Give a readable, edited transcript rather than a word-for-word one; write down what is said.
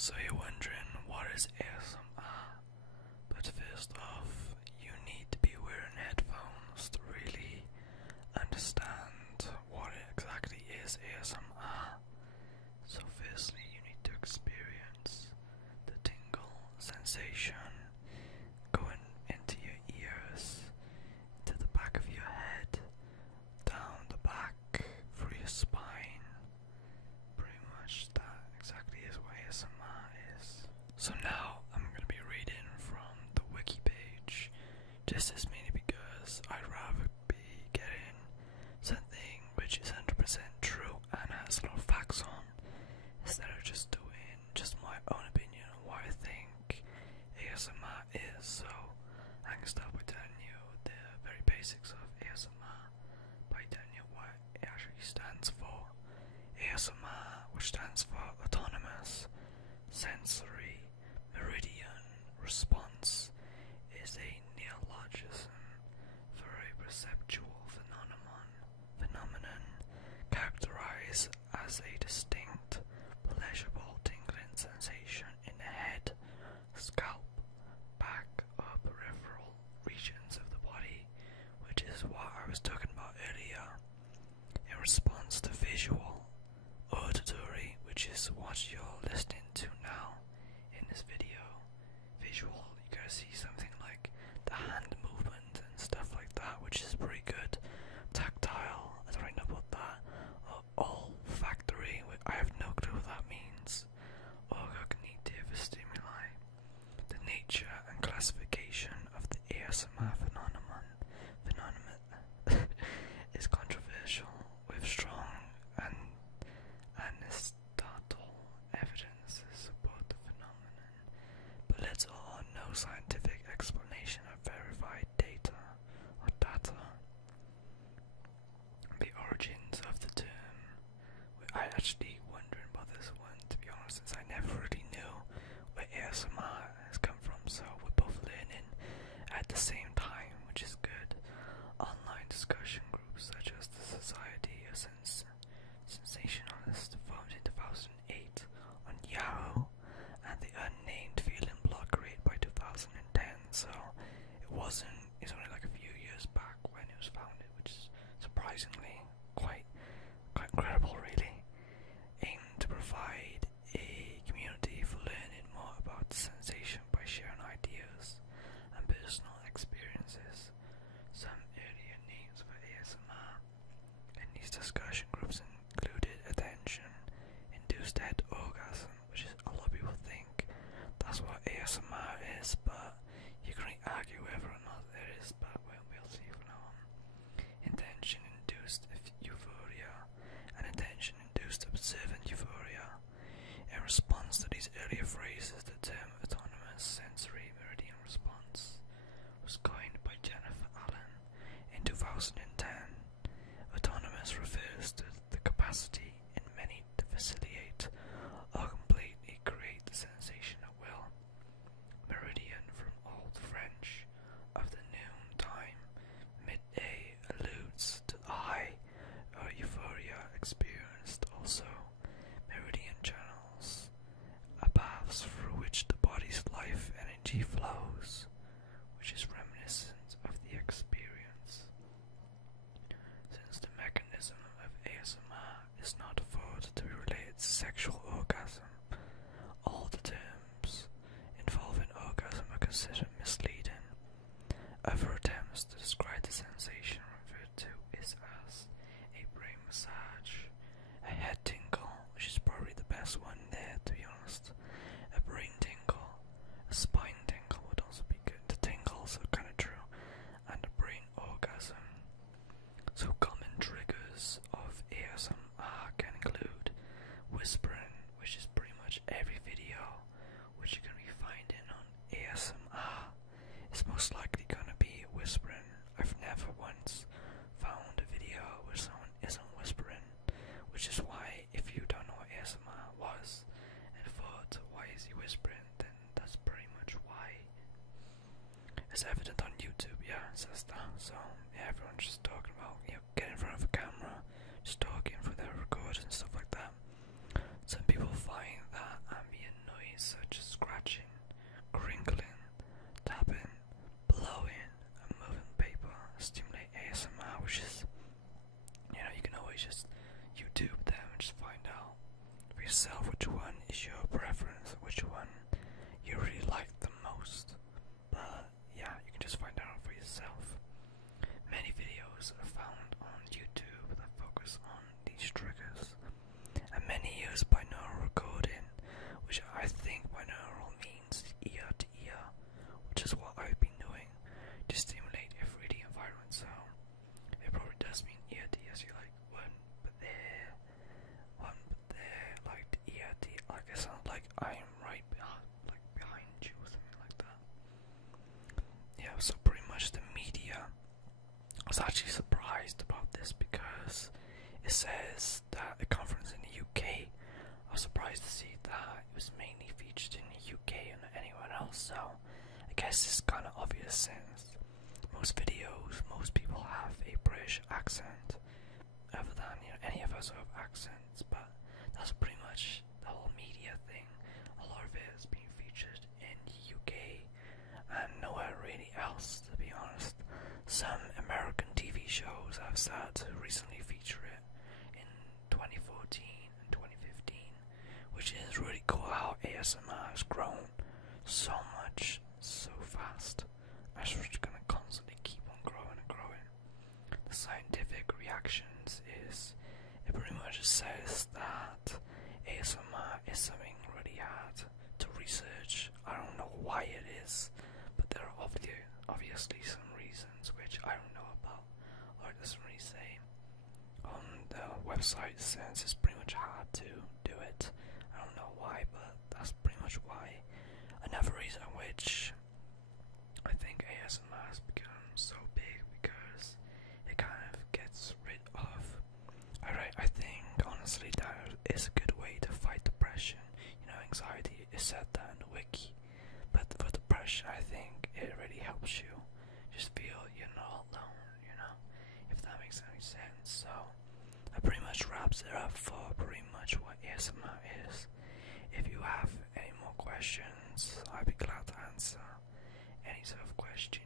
So you're wondering what is ASMR? But first off, you need to be wearing headphones to really understand what exactly is ASMR. So firstly, you need to experience the tingle sensation going into your ears, to the back of your head, down the back, through your spine. Pretty much that exactly is what ASMR is. So now I'm going to be reading from the wiki page, just as mainly because I'd rather be getting something which is 100% true and has a lot of facts on, instead of just doing just my own opinion on what I think ASMR is. So I can start by telling you the very basics of ASMR by telling you what it actually stands for. ASMR, which stands for Autonomous Sensory Meridian Response, is a neologism for a perceptual phenomenon characterized as a distinct, pleasurable tingling sensation in the head, scalp, back, or peripheral regions of the body, which is what I was talking about earlier, in response to visual, auditory, which is what you're listening to now in this video. Visual, you guys see something like the hand movement and stuff like that, which is pretty good. Tactile, I don't really know about that. Olfactory, I have no clue what that means. Or cognitive stimuli. The nature and classification of the ASMR phenomenon is controversial, with strong and anecdotal evidence to support the phenomenon, but little or no scientific explanation of verified data. The origins of the term. I actually wondering about this one, to be honest, since I never really knew where ASMR has come from, so we're both learning at the same time, which is good. Online discussion groups such as the Society of Sensationalists formed in 2008 on Yahoo, and the Unnamed Feeling blog created by 2010, so it's only like a few years back when it was founded, which is surprisingly quite incredible, really. Aimed to provide a community for learning more about the sensation by sharing ideas and personal experiences. Some earlier names for ASMR in these discussion groups included attention-induced head orgasm, which is a lot of people think that's what ASMR is, but you can argue whether or not it is, but we'll see from now on. Intention-induced euphoria and attention-induced observant euphoria. In response to these earlier phrases, the term autonomous sensory meridian response was coined by Jennifer Allen in 2010. Autonomous refers to the capacity in many to facilitate or completely create the sensation at will. Meridian, from Old French of the noon time, midday, alludes to the high or euphoria experienced. Also, meridian channels are paths through which the body's life energy flows, which is reminiscent of the experience. Since the mechanism of ASMR is not thought to be related to sexual orgasm, all the terms involving orgasm are considered misleading. Other attempts to describe the sensation referred to is as a brain massage, a head tingle, which is probably the best one there, to be honest, a brain tingle, a spine tingle would also be good. The tingles are kind of true, and a brain orgasm. So common triggers of ASMR can include whispering, which is pretty much every video which you're going to be finding on ASMR is most likely going to be whispering. I've never once found a video where someone isn't whispering, which is why if you don't know what ASMR was and thought, why is he whispering, then that's pretty much why. It's evident on YouTube, yeah, it says that. So yeah, everyone's just talking about, get in front of a camera, just talking for their records and stuff like that. Some people find that ambient noise So I guess it's kind of obvious since most videos, most people have a British accent, other than any of us sort of accents. But that's pretty much the whole media thing. A lot of it is being featured in the UK and nowhere really else, to be honest. Some American TV shows have started to recently feature it in 2014 and 2015, which is really cool how ASMR has grown so much so fast. It's just gonna constantly keep on growing and growing. The scientific reactions is, it pretty much says that ASMR is something really hard to research. I don't know why it is, but there are obviously some reasons which I don't know about, or it doesn't really say on the website. Since it's pretty much hard to do it. I don't know why, but that's pretty much why. Another reason which I think ASMR has become so big because it kind of gets rid of. I think honestly that is a good way to fight depression. Anxiety is said that in the wiki, but for depression, I think it really helps you just feel you're not alone. If that makes any sense. So that pretty much wraps it up for pretty much what ASMR is. If you have any more questions, I'd be glad to answer any sort of question